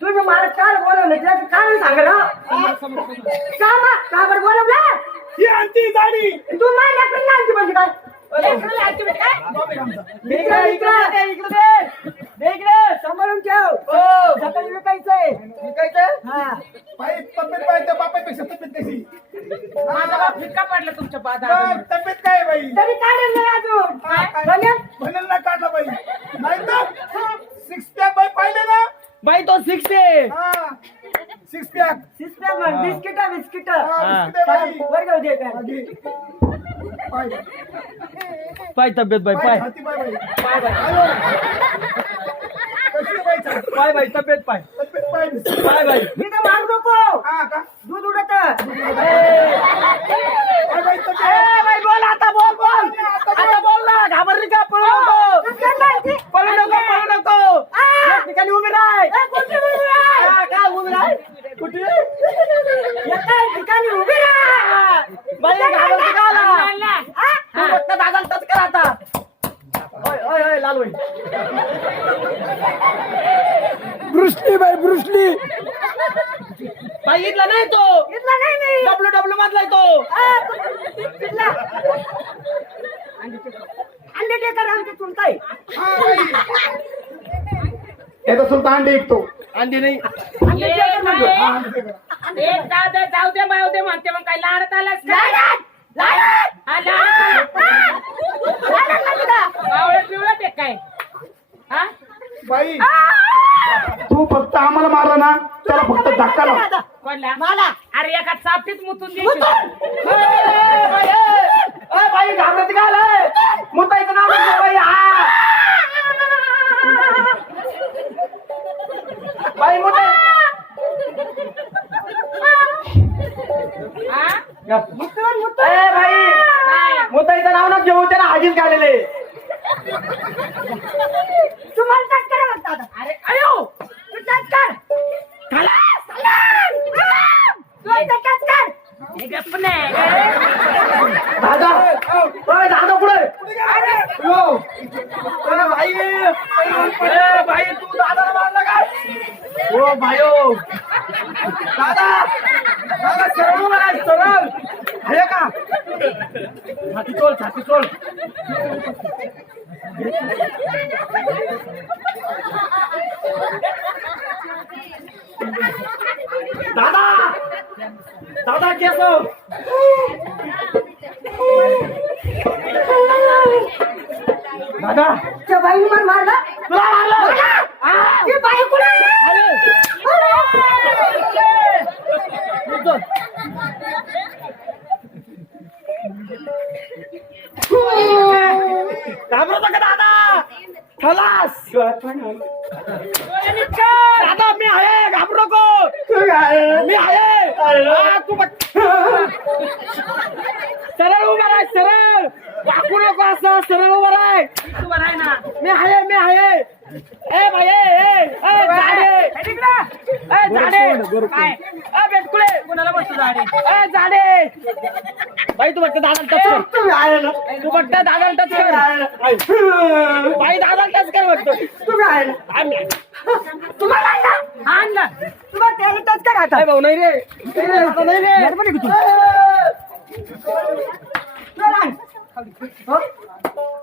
तुम्ही मला काल बोलवलं त्याचं कारण सांगा ना. का मा- का बरं बोलवलं? ही आणती गाडी. तू माझ्या म्हणजे काय? लेकराला आणते म्हणजे काय? इकडे, इकडे, इकडे दे. इकडे, सांभाळून ठेव. सकाळी विकायचंय. विकायचं हा. बाई तब्येत बाई त्या बापापेक्षा तब्येत कशी? माझा बाप फिक्का पडला तुमच्या काय तब्येत काय बाई? तरी काढेल नाही अजून. हा, काय? म्हणेल? ना काढला बाई. नाही तर? पॅक बाई पाहिले ना? बाई तो सिक्स आहे हा. सिक्स पॅक सिस्टम म्हण, बिस्किट बिस्किट. वर दे आधी. पाय. बाई. पाय तब्येत बाई. पाय पाय बाई तब्येत बाई. मी तर मारू नको. हा का? दूध उडत काय बाई तब्येत बाई बोल आता बोल बोल आता बोल ना घाबरली का पळू नको पळू नको पळू नको एक ठिकाणी उभी राह हा, काय उभी राह कुठे ठिकाणी उभी राहा बाई घाबरली का आला? आणला. तू फक्त दादाला टच कर आता ओय ओय ओय लाल होई ब्रुसली बाई इथला नाही तो. इथला नाही मी. डब्ल्यू डब्ल्यू मधला तो. अंडरटेकर आमचे चुलताय सुलतान ऐकतो अंडी नाही. हा. अंडे एक जाऊ दे जाऊ दे माऊ दे म्हणते मग. काय लाडत आलास का? लाडत! लाडत! हा, लाडत. बावळट बिवळट आहे काय? हा? बाई. तू फक्त आम्हाला मारला ना त्याला फक्त धक्का लाव. कोणला मला? अरे एका चापटीत मुतून देशील मुतून! ए, बाई ए, ए, बाई घाबरत मुताईचं नाव घेतलं बाई हा. बाई मुताई. हा? मुतून, मुतून. ए बाई. काय? मुताईचं नाव ना घेऊ त्याला हाजीच घालेले. गप्प नाही दादा. ओय, दादा पुढे यो. अरे बाई ए, बाई तू दादाला मारला काय ओ भायो. दादा दादा सरळ उभा सरळ. आहे का? छाती चोल छाती चोल दादा दादा. केस दादा त्या बाईने मला मारलं. तुला मारलं? आ, ती बाई कुठे आहे? घाबरतो का दादा. खलास. दादा मी आहे. मी आहे हा, तू बघ. सरळ उभा राह सरळ वाकू नको असं सरळ उभा राह तू बरं ना मी आहे मी आहे ए भाई ए ए ए झाडे ए झाडे काय ए बेटकुळे कोणाला बसतो झाडे ए झाडे बाई तू फक्त दादा टच कर तुम्ही आहे ना. तू फक्त दादा टच कर बाई दादा टच कर फक्त तुम्ही आहे ना. आम्ही तुम्हाला आणला तुम्हाला त्याला टच करा आता. काय भाऊ नाही रे. नाही रे, दादा नाही रे. बरोबर आहे की तू? हो?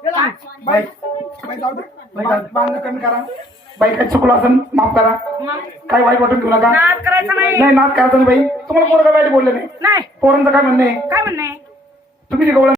चल आण. बाई. बाई जाऊ दे. बाई बांधणं कमी करा. बाई काय चुकलं असेल माफ करा. मग काही वाईट वाटून घेऊ नका. नाद करायचा नाही. नाही नाच करायचं नाही बाई. तुम्हाला पोरं काय वाईट बोलले नाही. नाही. पोरांचं काय म्हणणं आहे? काय म्हणणे तुम्ही जे गवळण